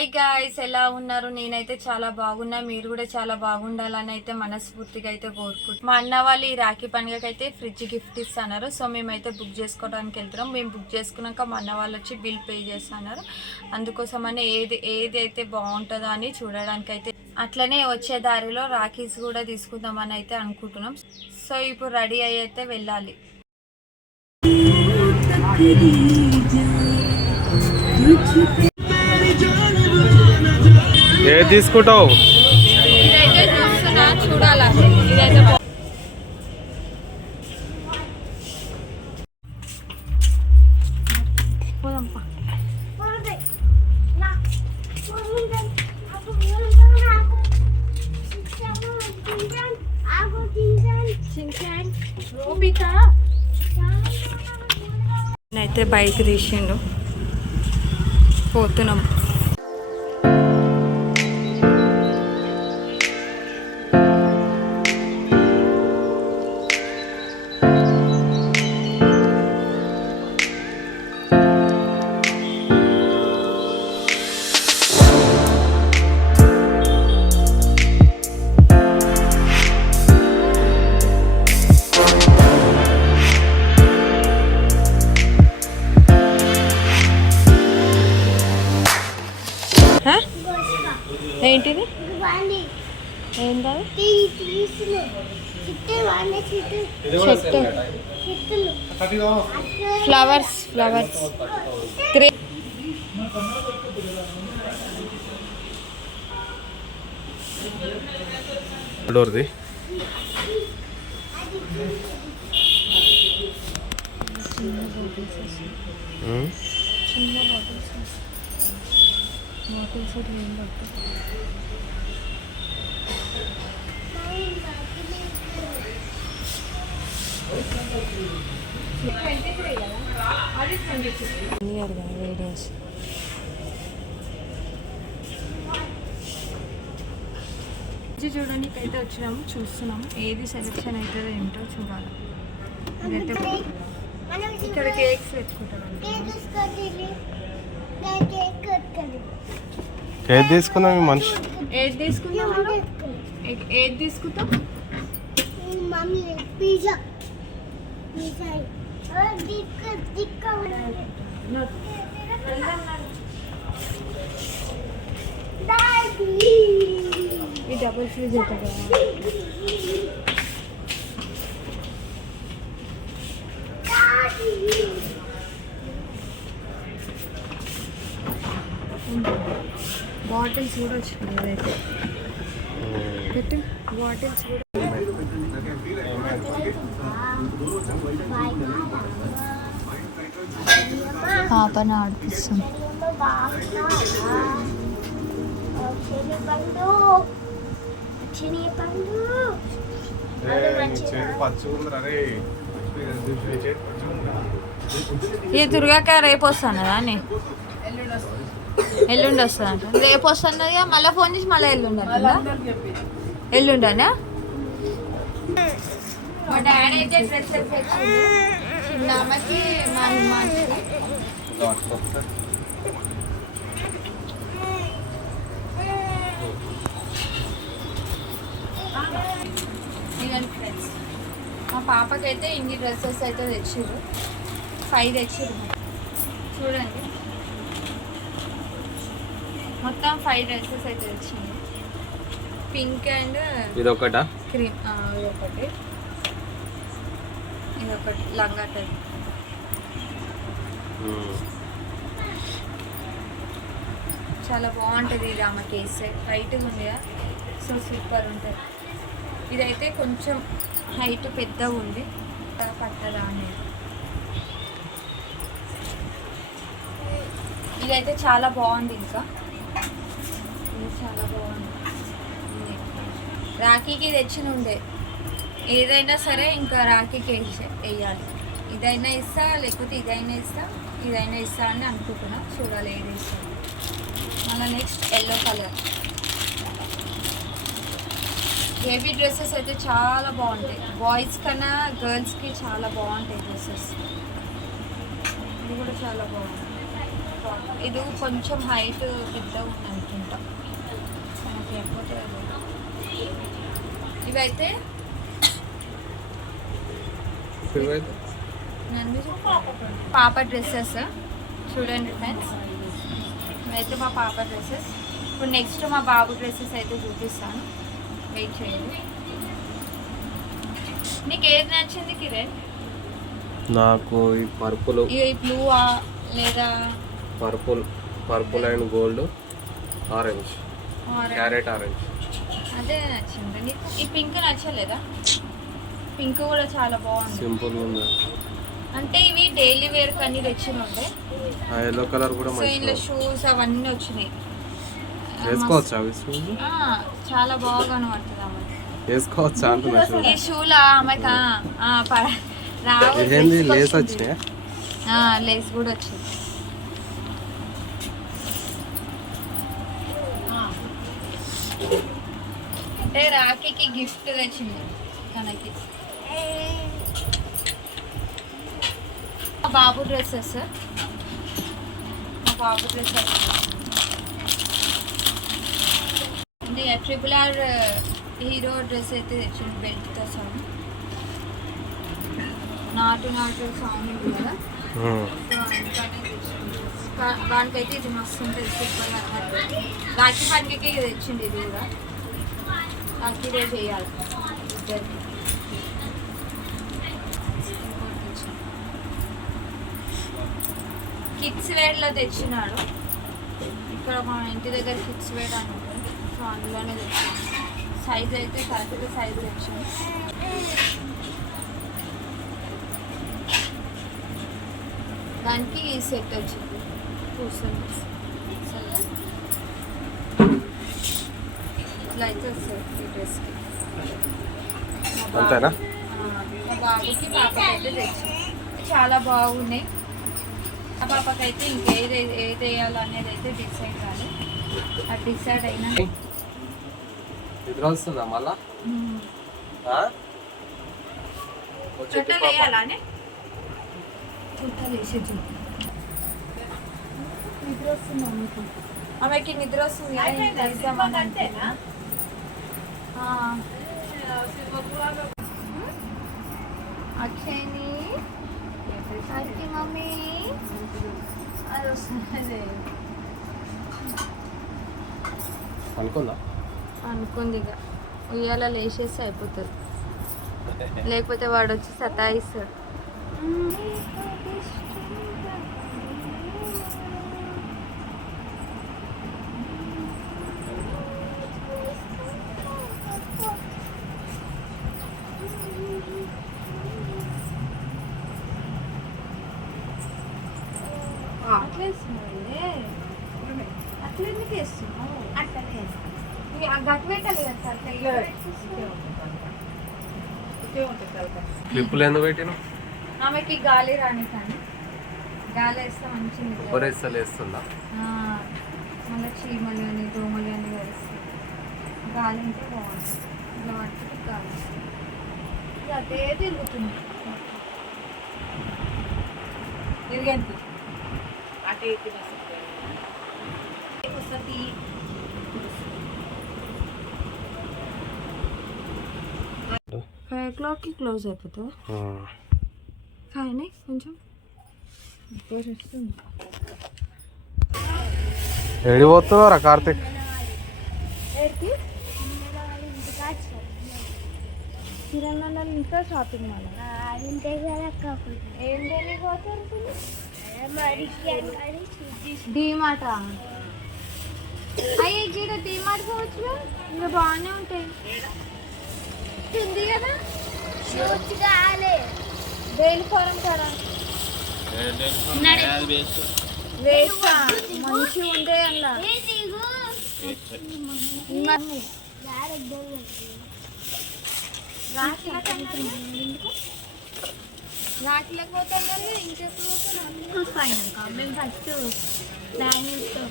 Hi guys, ఎలా ఉన్నారు? నేనైతే చాలా బాగున్నా, మీరు కూడా చాలా బాగుండాలని అయితే మనస్ఫూర్తిగా అయితే కోరుకుంటున్నాం. మా అన్న వాళ్ళు ఈ రాఖీ పండుగకి అయితే ఫ్రిడ్జ్ గిఫ్ట్ ఇస్తున్నారు. సో మేమైతే బుక్ చేసుకోవడానికి వెళ్తున్నాం. మేము బుక్ చేసుకున్నాక మా అన్న వాళ్ళు వచ్చి బిల్ పే చేస్తున్నారు. అందుకోసమని ఏది అయితే బాగుంటుందో అని చూడడానికి అయితే, అట్లనే వచ్చే దారిలో రాఖీస్ కూడా తీసుకుందామని అయితే అనుకుంటున్నాం. సో ఇప్పుడు రెడీ అయ్యి అయితే వెళ్ళాలి. ఏది తీసుకుంటావు? ఇదైతే చూస్తున్నా, చూడాలా ఇదైతే అయితే బైక్ తీసిండు, పోతున్నాం. ఏంటిది? ఫ్లవర్స్ డోర్ది చిన్న బాటిల్స్ ఏం పడుతుంది? చూడడానికి అయితే వచ్చినాము, చూస్తున్నాము ఏది సెలెక్షన్ అవుతుందో ఏంటో చూడాలి. ఇక్కడ కేక్స్ పెట్టుకుంటారు. ఏది తీసుకున్నాం ఈ మనిషి? ఏది తీసుకుంటాం? ఏది తీసుకుంటాం? ఈ డబుల్ ఫ్రిడ్జ్ అవుతుంది కదా. బాటిల్స్ కూడా వచ్చినాయి. ఇదైతే పెట్టు, బాటిల్స్ కూడా. పాపని ఆడిపిస్తాం. ఈ దుర్గాక రేపు వస్తానదా అని? ఎల్లుండి వస్తుందంట. రేపు వస్తున్నదిగా, మళ్ళీ ఫోన్ చేసి మళ్ళీ ఎల్లుండనా? మా డాడీ అయితే డ్రెస్సెస్ తెచ్చిండు. చిన్నమ్మకి మా అమ్మకి ఫ్రెండ్స్, మా పాపకైతే ఇన్ని డ్రెస్సెస్ అయితే తెచ్చిర్రు. 5 తెచ్చిర్రు. చూడండి, మొత్తం 5 డ్రెస్సెస్ అయితే వచ్చింది. పింక్ అండ్ ఇదొకటా? క్రీమ్. ఇదొకటి లంగా టైప్. చాలా బాగుంటుంది ఇది. ఆమె కేస్ హైట్గా ఉందిగా, సో సూపర్ ఉంటుంది. ఇదైతే కొంచెం హైట్ పెద్దగా ఉంది, పట్టదా అనేది. ఇదైతే చాలా బాగుంది. ఇంకా చాలా బాగుంది. రాఖీకి తెచ్చిన ఉండే, ఏదైనా సరే ఇంకా రాఖీకి వేయాలి. ఇదైనా ఇస్తా, లేకపోతే ఇదైనా ఇస్తా అని అనుకుంటున్నా. చూడాలి ఏది ఇస్తా. మళ్ళీ next yellow colour baby dresses అయితే చాలా బాగుంటాయి. బాయ్స్ కన్నా గర్ల్స్కి చాలా బాగుంటాయి డ్రెస్సెస్. ఇది కూడా చాలా బాగుంది. ఇది కొంచెం హైట్ పెద్దగా ఉంది అనుకుంటా. మనకి లేకపోతే ఇవైతే పాప డ్రెస్సెస్ చూడండి ఫ్రెండ్స్. ఇవైతే మా పాప డ్రెస్సెస్. ఇప్పుడు నెక్స్ట్ మా బాబు డ్రెస్సెస్ అయితే చూపిస్తాను, వెయిట్ చేయండి. నీకు ఏది నచ్చింది కిరణ్? నాకు ఈ పర్పుల్, ఈ బ్లూ లేదా purple and gold, orange, carrot orange అదే నచ్చింది. నీకు ఈ పింక్ నచ్చలేదా? పింక్ కూడా చాలా బాగుంది, సింపుల్ ఉంది. అంటే ఇవి డైలీ వేర్ కన్నీ తెచ్చినుండే. ఎల్లో కలర్ కూడా సో ఇందులో షూస్ అవన్నీ వచ్చినాయి. వేసుకోవచ్చా అవి షూస్? చాలా బాగా కనబడుతుంది ఆమె. వేసుకోవచ్చా అంటున్నా. ఈ షూలా ఆమెకు రావు. లేస్ వచ్చినాయా? లేస్ కూడా వచ్చింది. అంటే రాఖీకి గిఫ్ట్ తెచ్చింది తనకి. మా బాబు డ్రెస్సెస్ ఇది RRR హీరో డ్రెస్ అయితే తెచ్చింది, బెల్ట్తో సహా. నాటు సాంగ్ ఉంది కదా, సో అందుకనే తెచ్చింది. వానికైతే ఇది మస్తు ఉంటుంది, సూపర్ అన్నట్టు. రాఖీ పండుగకి ఇది తెచ్చింది. ఇది కూడా రాఖీ డే చేయాలి ఇద్దరికి. కిడ్స్ వేర్లో తెచ్చినాడు. ఇక్కడ మా ఇంటి దగ్గర కిడ్స్ వేర్ అని ఉంటుంది, సో అందులోనే తెచ్చాను. సైజ్ అయితే కరెక్ట్గా సైజ్ తెచ్చింది. దానికి ఈ సెట్ వచ్చింది, కూర్చొని ఇట్లా అయితే వస్తుంది ఈ డ్రెస్కి. అంతేనా? మా బాబుకి పాపకి అయితే తెచ్చింది. చాలా బాగున్నాయి. ఆ పాపకైతే ఇంకేది ఏది వేయాలో అనేది అయితే డిసైడ్ కాదు. అది డిసైడ్ అయినా నిద్ర వస్తుందా మళ్ళా? చుట్టాలు వేయాలని చుట్టాలు వేసేది. నిద్ర వస్తుంది ఆమెకి, నిద్ర వస్తుంది. అంతేనా? అక్షయ్ని మమ్మీ అది వస్తుంది అనుకుంది. ఇక ఉయ్యాల లేచేసి అయిపోతుంది, లేకపోతే వాడు వచ్చి సతాయిస్తాడు. క్లిప్పులు ఎందుకు పెట్టిన? ఆమెకి గాలి రాని, కానీ గాలి వేస్తే మంచిగా ఉపరేస్తలు వేస్తుందా? మళ్ళీ చీమలు అని దోమలు అని వేస్తుంది. గాలి ఉంటే బాగుంటుంది. ఇలా పట్టుకు గాలి అదే తిరుగుతుంది. తిరిగంతి అటు ఇటు వస్తుంది. 5 o'clockకి క్లోజ్ అయిపోతుందా? కానీ కొంచెం ఏడిపోతున్నారా కార్తీక్? కిరాణా ఇంకా షాపింగ్ మాల్. ఏం డీమార్ట్. అయ్యే జీడ డీమార్ట్ పోవచ్చు, ఇంకా బాగానే ఉంటాయి. ఉంది కదా డైలీ ఫారం కదా, వేస్ట్ మంచిగా ఉండే అలా. రాట్లకు పోతాం కదా, ఇంకెప్పుడు పోతాం? మేము ఫస్ట్ ప్లాన్ చేస్తాం.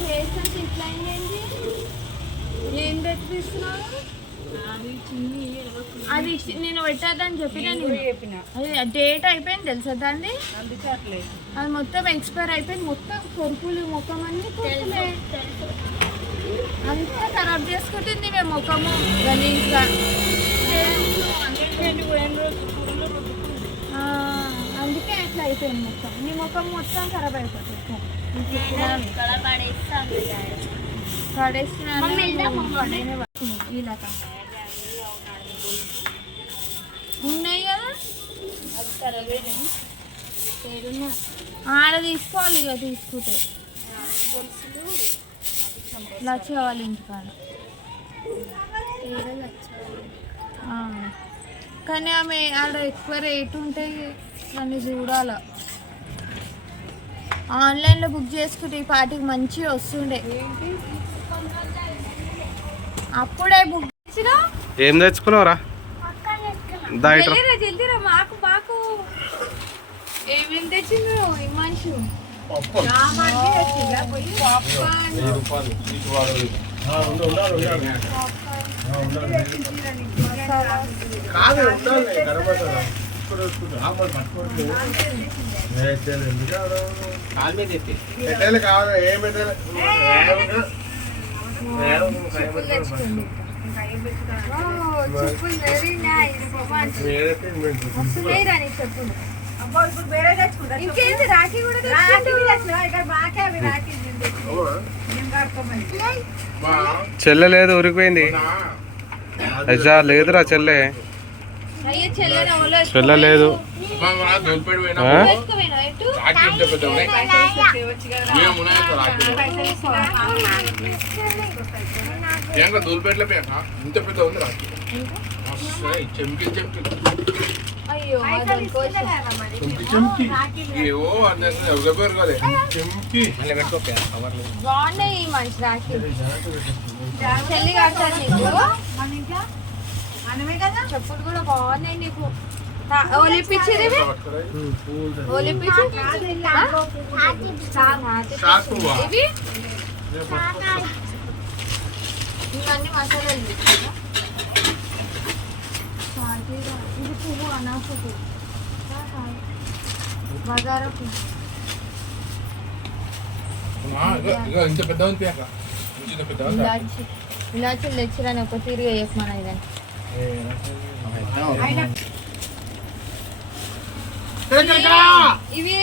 ఫేస్ అంతా ఇట్లా అయింది. ఏం పెట్టిస్తున్నావు? అది నేను పెట్టద్దని చెప్పిన అది డేట్ అయిపోయింది తెలుసా దాన్ని. అది మొత్తం ఎక్స్పైర్ అయిపోయింది, మొత్తం కొరుకులు ముఖం అన్ని కొరుకులే. అంతా ఖరాబ్ చేసుకుంటుంది మేము ముఖము గలీజ్గా. అందుకే అట్లా అయిపోయింది మొత్తం. నీ ముఖం మొత్తం ఖరాబ్ అయిపోతుంది. ఉన్నాయి కదా ఆడ తీసుకోవాలి ఇక తీసుకుంటే లక్ష వాళ్ళ ఇంటికాడ. కానీ ఆమె ఆడ ఎక్కువ రేటు ఉంటాయి కానీ చూడాల. ఆన్లైన్లో బుక్ చేసుకుంటే ఈ పాటికి మంచిగా వస్తుండే. అప్పుడే బుక్ చేసిన ఏం తెచ్చుకున్నావురా? జల్దీరా మాకు మాకు ఏమేమి తెచ్చిండు ఈ మనిషి. ఇంకేంటి రాఖీ కూడా చెల్లె లేదు, ఊరిపోయింది. అచ్చా లేదురా చెల్లె, చెల్లె లేదు. బాగున్నాయి ఈ మనిషి రాఖీ. చెల్లి కడతారు నీకు చెప్పులు కూడా బాగున్నాయి నీకు. ఒలిపించిరి ఒలిపించి ఇవి ఇవన్నీ మసాలాలు ఇది పువ్వు అనాస పువ్వు బగారా పువ్వు. ఇలాచీలు తెచ్చిరాని ఒక తీరుగా వేయకమన ఇదని. ఇవి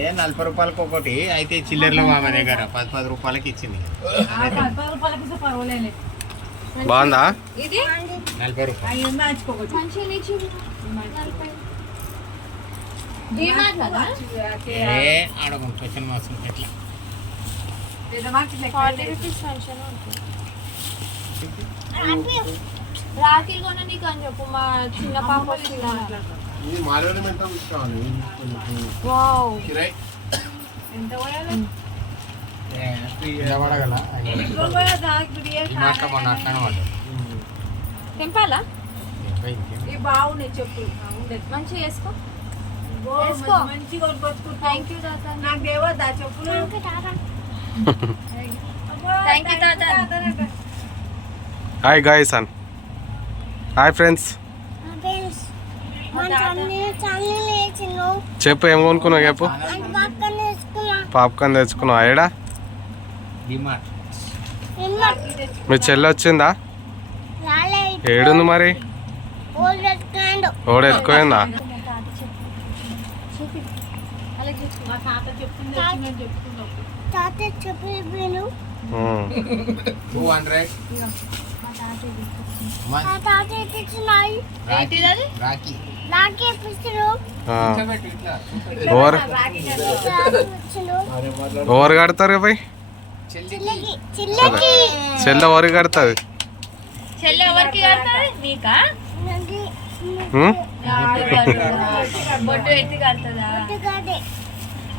ఏ 40 రూపాయలకి ఒకటి అయితే చిల్లర్లు మా దగ్గర 10 రూపాయలకి ఇచ్చింది. బాగుందా? ఇది 40 రూపాయలు. ఆడకుండా క్వశ్చన్ మాసం ఎట్లా రాఖీలు కొన నీకు అని చెప్పు. మా చిన్న పాప వస్తుంది. తెంపాలా? బాగున్నాయి చెప్పు మంచిగా వేసుకో. థ్యాంక్ యూ తాత. నాకు దేవదా చెప్పులు. థ్యాంక్ యూ తాత. హాయ్ గాయ్స్ అన్ హాయ్ ఫ్రెండ్స్. చెప్పు ఏం కొనుక్కున్నావు చెప్పు. పాప్కార్న్ తెచ్చుకున్నావు. ఏడా మీ చెల్లి వచ్చిందా? ఏడుంది మరి? ఓడ ఎత్తుకోయిందా? ఓవర్ కడతారు పోయి చెల్లె ఓవర్ కడుతుంది. చెల్లె ఎవరికి కడతాది? నీకా? బొట్టు పెట్టి కడతాదా?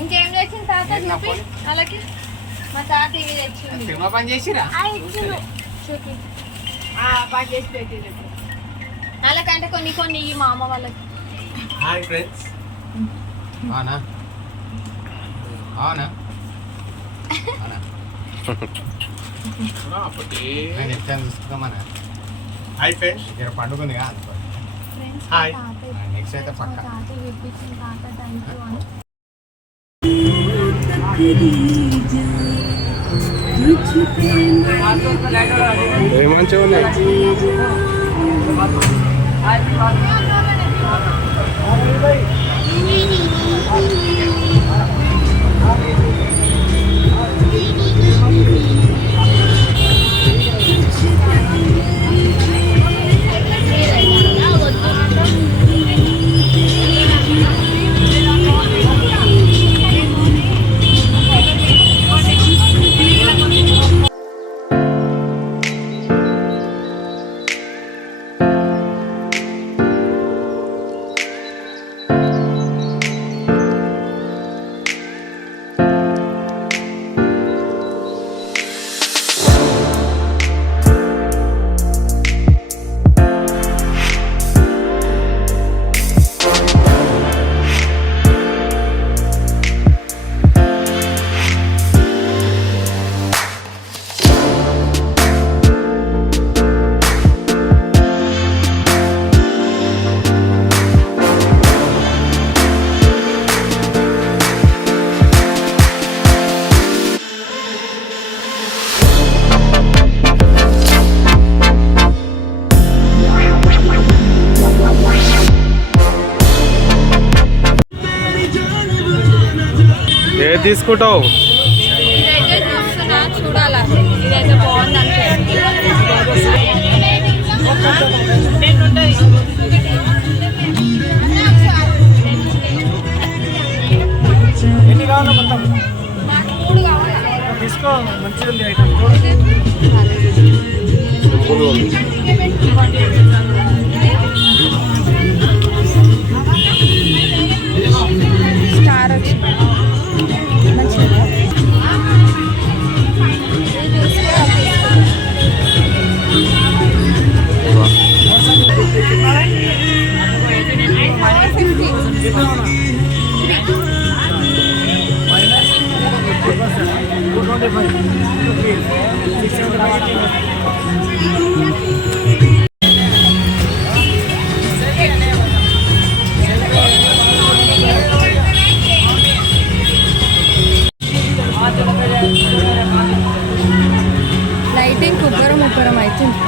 ఇంకేం తెచ్చింది తాత చూపి. అలాగే మా తాత ఇవి తెచ్చింది. పని చేసిరా చూపి పని చేసి పెట్టింది. అలాకంటే కొన్ని కొన్ని ఈ మా అమ్మ వాళ్ళకి. Hi friends. అవునా అవునా నేను చెప్తాను చూసుకోమన్నా. హాయ్ ఫ్రెండ్స్, ఇక్కడ పండుగ ఉంది కదా అనుకో. హాయ్, నెక్స్ట్ అయితే పక్క ఏ మంచిగా ఉన్నాయి. ఏది తీసుకుంటావు? ఇదైతే చూస్తున్నా, చూడాలా. ఇదైతే బాగుంది ఎన్ని కావాలో మొత్తం తీసుకో. మంచిగా ఉంది ఐటమ్ స్టార్ వచ్చి లైటింగ్ ముప్పరం అవుతుంది.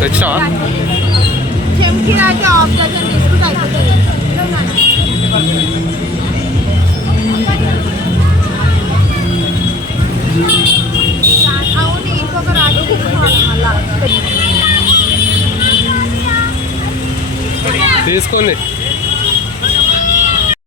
తెచ్చినావా? చెంకిరాకి ఆఫ్ డజన్ తీసుకుంటే అయిపోతుంది. అవును, ఇంకొక రాజు మళ్ళా తీసుకోండి